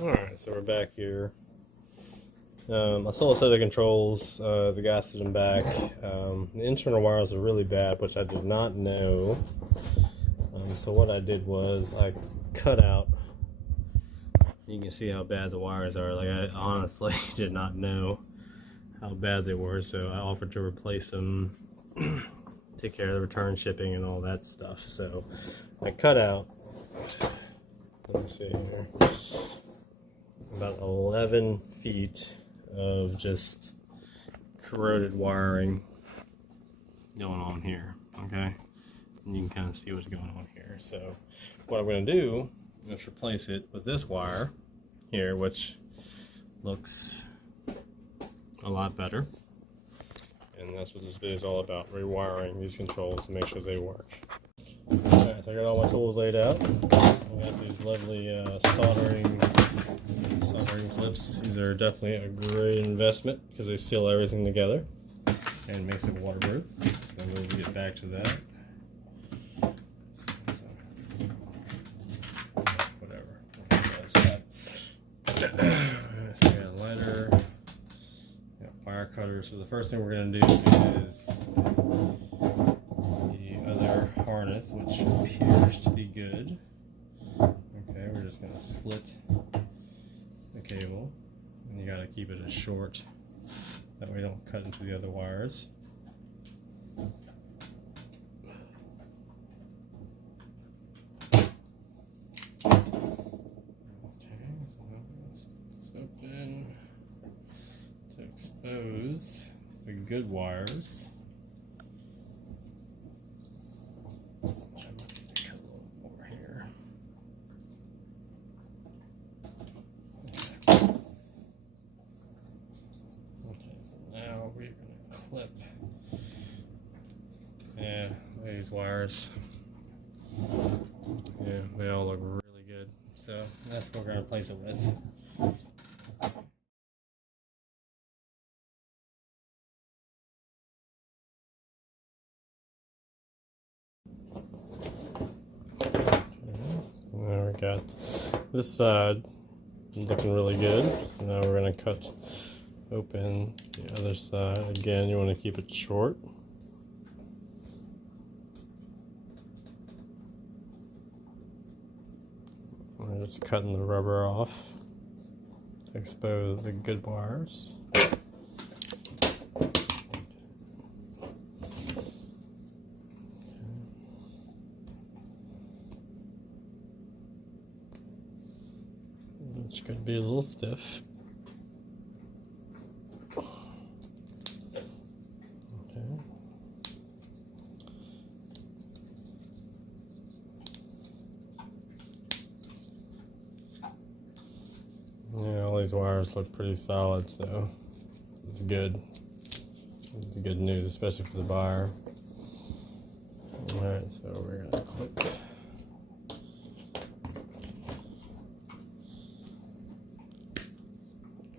Alright, so we're back here. I saw a set of controls, the gas system back. The internal wires are really bad, which I did not know. So what I did was I cut out, you can see how bad the wires are. Like, I honestly did not know how bad they were, so I offered to replace them, take care of the return shipping and all that stuff. So I cut out, let me see here, about 11 feet of just corroded wiring going on here, okay? And you can kind of see what's going on here. So what I'm going to do is replace it with this wire here, which looks a lot better. And that's what this video is all about, rewiring these controls to make sure they work. Alright, so I got all my tools laid out. I got these lovely soldering clips. These are definitely a great investment because they seal everything together and makes it waterproof. So we'll get back to that. Whatever. So we got a lighter, we got wire cutter. So the first thing we're going to do is the other harness, which appears to be good. Okay, we're just going to split the cable, and you got to keep it as short that we don't cut into the other wires. Okay, so now we're going to split this open to expose the good wires. We're going to clip, these wires, they all look really good, so that's what we're going to replace it with. Now we got this side looking really good, so now we're going to cut open the other side. Again, you want to keep it short. We're just cutting the rubber off to expose the good wires. Which could be a little stiff. Yeah, all these wires look pretty solid, so it's good. It's good news, especially for the buyer. Alright, so we're going to clip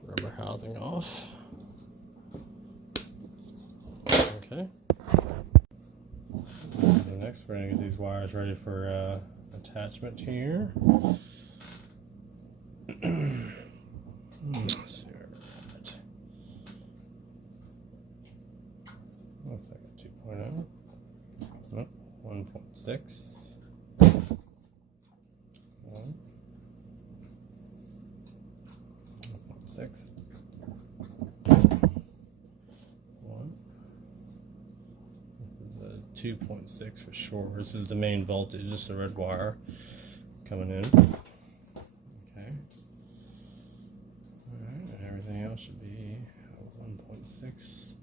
rubber housing off. Okay. So next we're going to get these wires ready for attachment here. Let's see where we're at. Looks like a 2.0. Oh, 1.6. 1.6. 1. This is a 2.6 for sure. This is the main voltage, just a red wire coming in. Okay. Everything else should be 1.6.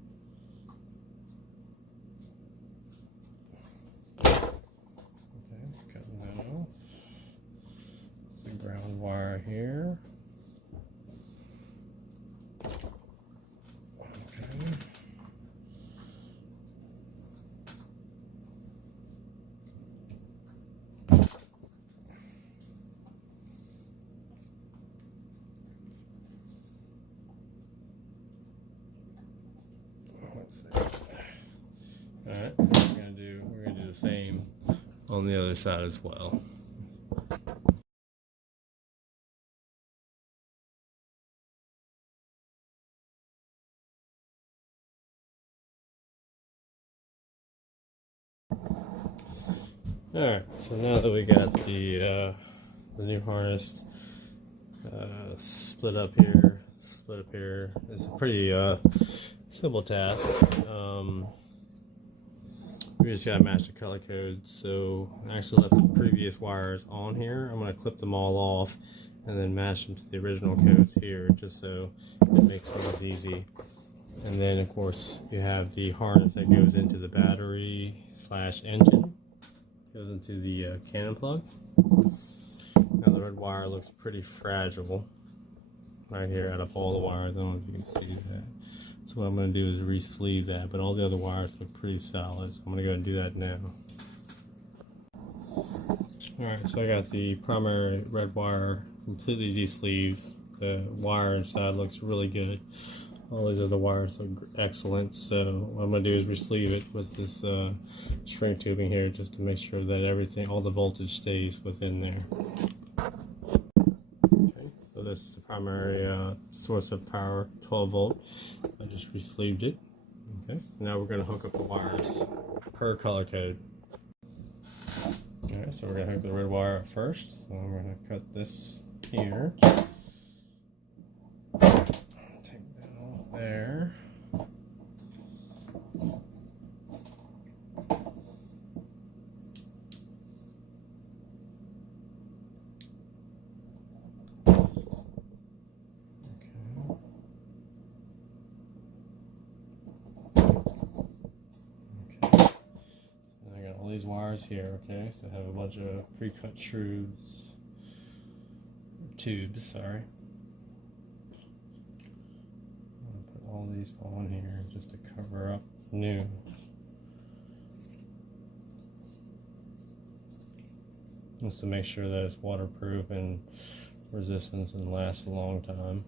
Okay, cutting that off. It's the ground wire here. Okay. Alright, so we're gonna do the same on the other side as well. Alright, so now that we got the new harness split up here, it's a pretty simple task. We just gotta match the color code. So I actually left the previous wires on here. I'm gonna clip them all off and then match them to the original codes here, just so it makes things easy. And then of course you have the harness that goes into the battery / engine, goes into the cannon plug. Now the red wire looks pretty fragile right here out of all the wires. I don't know if you can see that. So what I'm going to do is re-sleeve that, but all the other wires look pretty solid, so I'm going to go and do that now. Alright, so I got the primary red wire completely de-sleeved. The wire inside looks really good. All these other wires look excellent, so what I'm going to do is re-sleeve it with this shrink tubing here, just to make sure that everything, all the voltage stays within there. So this is the primary source of power, 12 volt. I just re-sleeved it. Okay, now we're going to hook up the wires per color code. Alright, so we're going to hook the red wire up first. So I'm going to cut this here. Take that off there. These wires here, okay, so I have a bunch of pre-cut tubes, sorry. I'm gonna put all these on here just to cover up new. Just to make sure that it's waterproof and resistance and lasts a long time.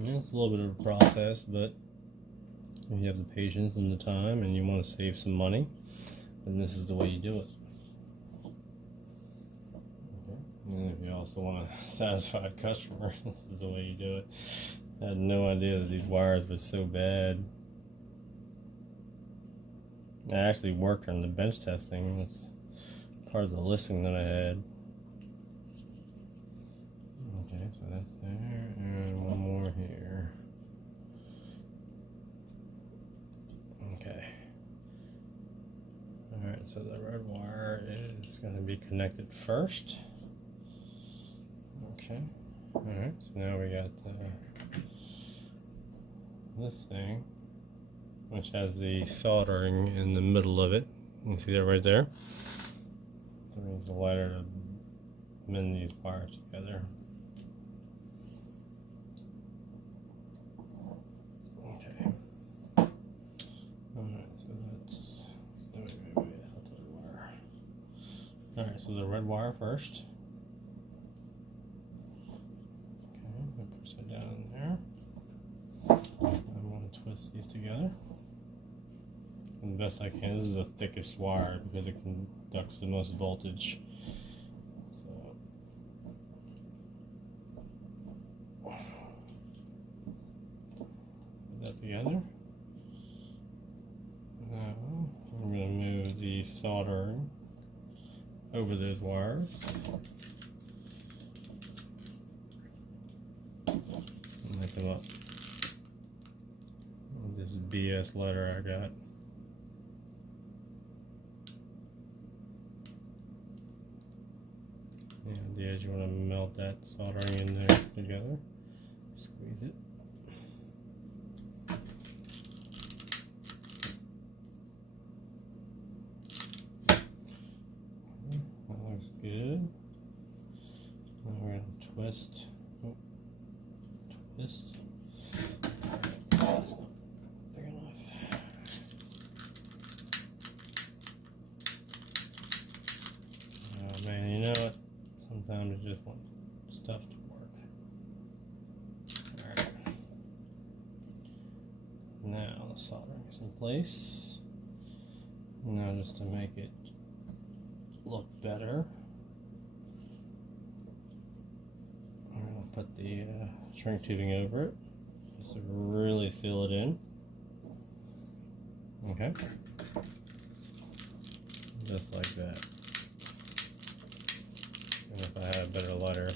Yeah, it's a little bit of a process, but if you have the patience and the time and you want to save some money, then this is the way you do it. Okay. And if you also want a satisfied customer, this is the way you do it. I had no idea that these wires were so bad. I actually worked on the bench testing. It's part of the listing that I had. Okay, so that's there, and one more here. Okay. Alright, so the red wire is going to be connected first. Okay. Alright, so now we got this thing, which has the soldering in the middle of it. You can see that right there. So we use the lighter to mend these wires together. Okay. Alright, so that's... Wait, I'll tell you wire. Alright, so the red wire first. Okay, I'll push that down in there. I'm going to twist these together. And the best I can. This is the thickest wire because it conducts the most voltage. So put that together. Now I'm going to move the soldering over those wires. And lift them up. This BS letter I got. And the edge, you want to melt that soldering in there together. Squeeze it. That looks good. Now we're going to twist. Oh, twist. That's not thick enough. Oh man, you know what? Sometimes you just want stuff to work. Alright. Now the soldering is in place. Now just to make it look better. I'll put the shrink tubing over it just to really seal it in. Okay. Just like that. And if I had a better lighter.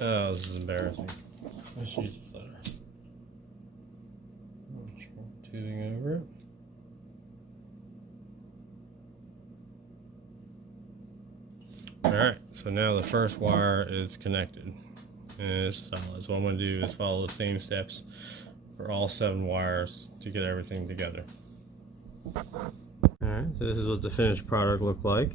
Oh, this is embarrassing. Let's use this lighter. Shrink tubing over it. Alright, so now the first wire is connected and it's solid. So what I'm going to do is follow the same steps for all 7 wires to get everything together. Alright, so this is what the finished product looked like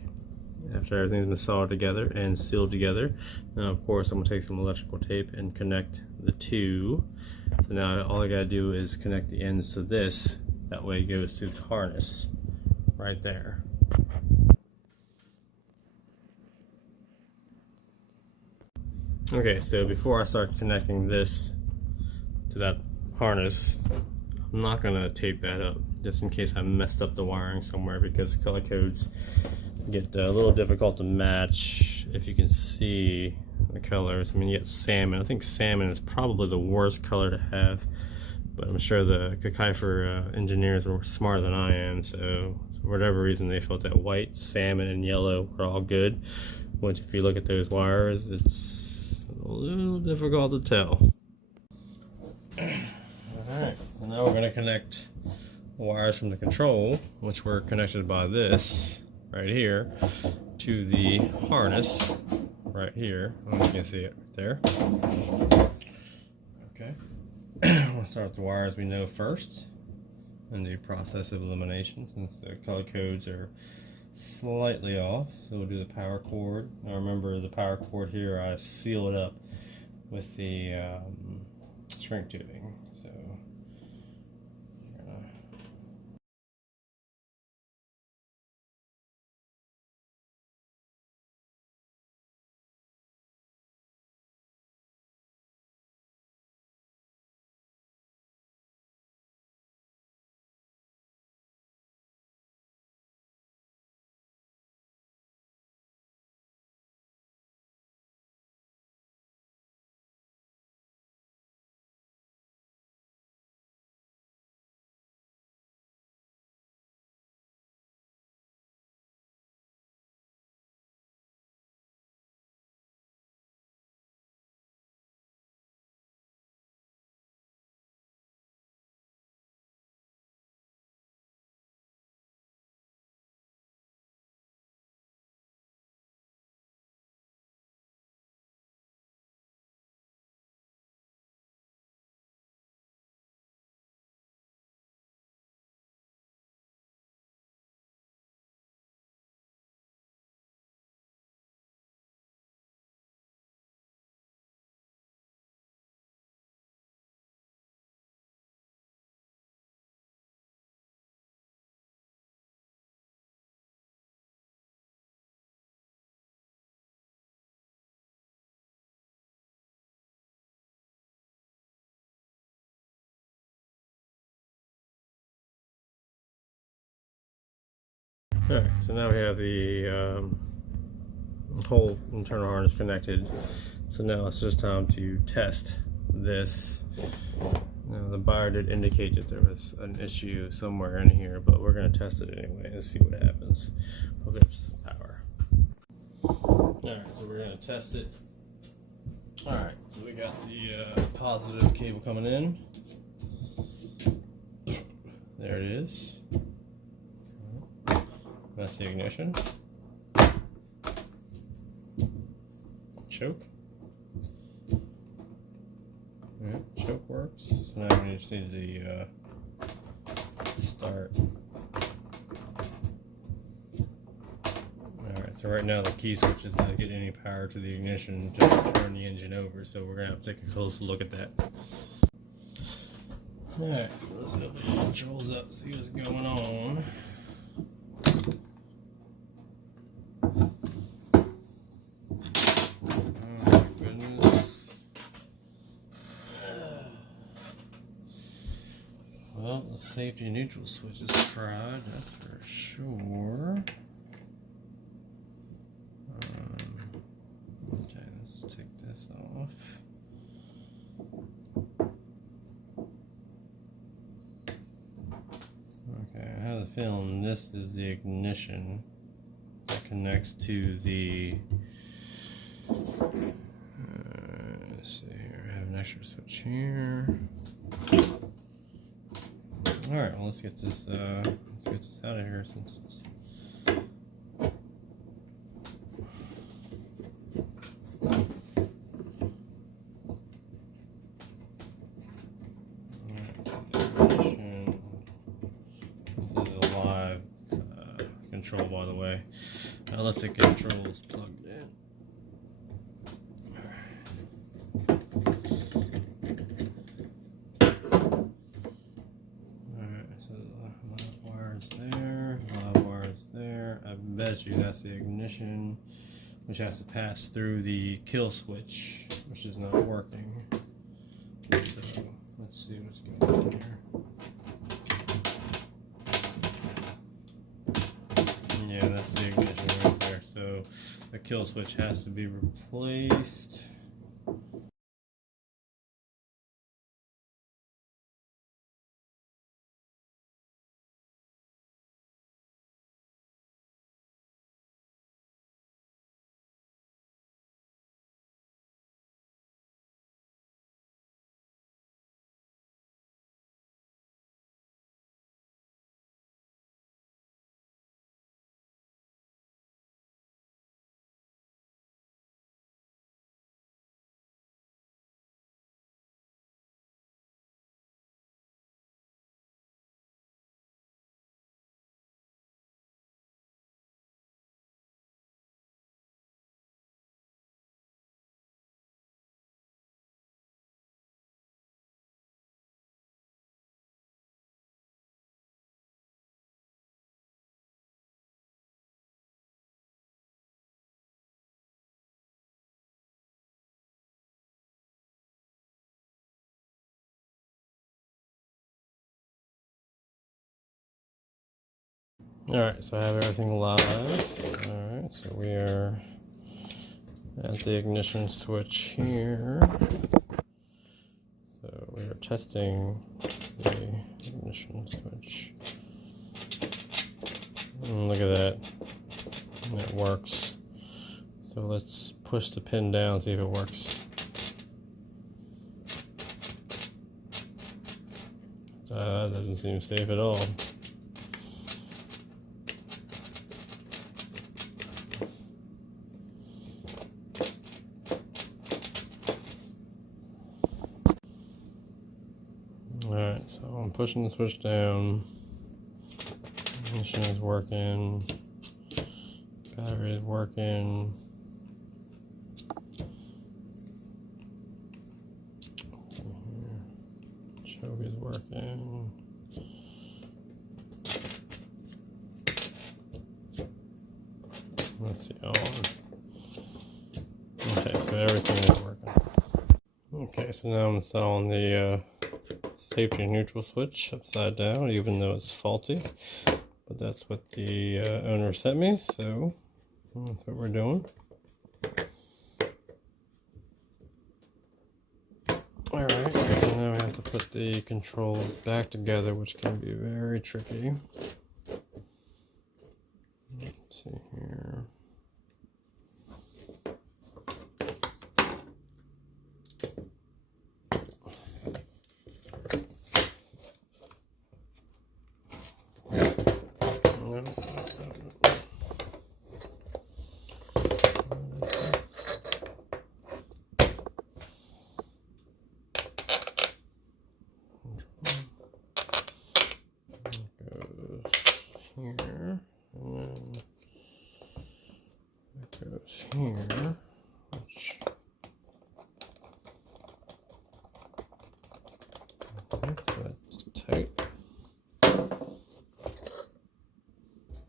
after everything's been soldered together and sealed together. Now of course I'm going to take some electrical tape and connect the two. So now all I got to do is connect the ends to this. That way it goes to the harness right there. Okay, so before I start connecting this to that harness, I'm not going to tape that up just in case I messed up the wiring somewhere, because color codes get a little difficult to match if you can see the colors. I mean, you get salmon. I think salmon is probably the worst color to have, but I'm sure the Kaifer engineers were smarter than I am, so for whatever reason they felt that white, salmon, and yellow were all good, which if you look at those wires, it's a little difficult to tell. Alright, so now we're going to connect the wires from the control, which were connected by this right here, to the harness right here. I don't know if you can see it right there. Okay, we'll start with the wires we know first and the process of elimination, since the color codes are slightly off. So we'll do the power cord. Now remember, the power cord here, I seal it up with the shrink tubing. So alright, so now we have the whole internal harness connected. So now it's just time to test this. Now the buyer did indicate that there was an issue somewhere in here, but we're going to test it anyway and see what happens. Hook it up to some power. Alright, so we're going to test it. Alright, so we got the positive cable coming in. There it is. That's the ignition. Choke. Alright, choke works. So now we just need the start. Alright, so right now the key switch is not getting any power to the ignition, just to turn the engine over, so we're going to have to take a closer look at that. Alright, so let's open these controls up, see what's going on. the safety neutral switch is fried, that's for sure. Okay, let's take this off. Okay, I have a feeling this is the ignition that connects to the. Let's see here. I have an extra switch here. All right, well, let's get this out of here since it's. Control, by the way. I left the controls plugged in. Alright, so live wires there, live wires there. I bet you that's the ignition, which has to pass through the kill switch, which is not working. So let's see what's going on here. Yeah, that's the ignition right there. So the kill switch has to be replaced. Alright, so I have everything live. Alright, so we are at the ignition switch here. So we are testing the ignition switch. And look at that. It works. So let's push the pin down, see if it works. That doesn't seem safe at all. Alright, so I'm pushing the switch down. Ignition is working. Battery is working. Choke is working. Let's see, on. Okay, so everything is working. Okay, so now I'm installing the safety neutral switch upside down, even though it's faulty. But that's what the owner sent me, so that's what we're doing. Alright, so now we have to put the controls back together, which can be very tricky. Let's see here. Here, and then it goes here, which okay, so that's tight.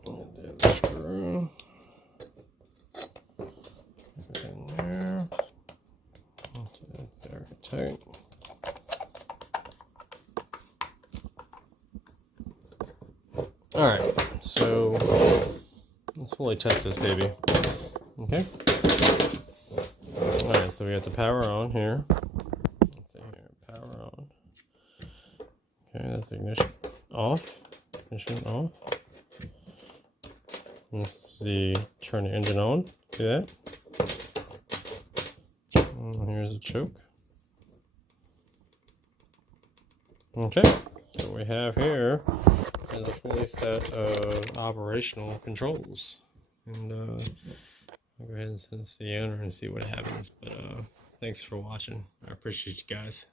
And the other screw goes in there. That's very tight. Alright, so let's fully test this baby. Okay. Alright, so we got the power on here. Let's see here, power on. Okay, that's ignition off. Ignition off. This is the turn the engine on. See that? And here's the choke. Okay, so we have here is a fully set of operational controls. And I'll go ahead and send this to the owner and see what happens. But thanks for watching. I appreciate you guys.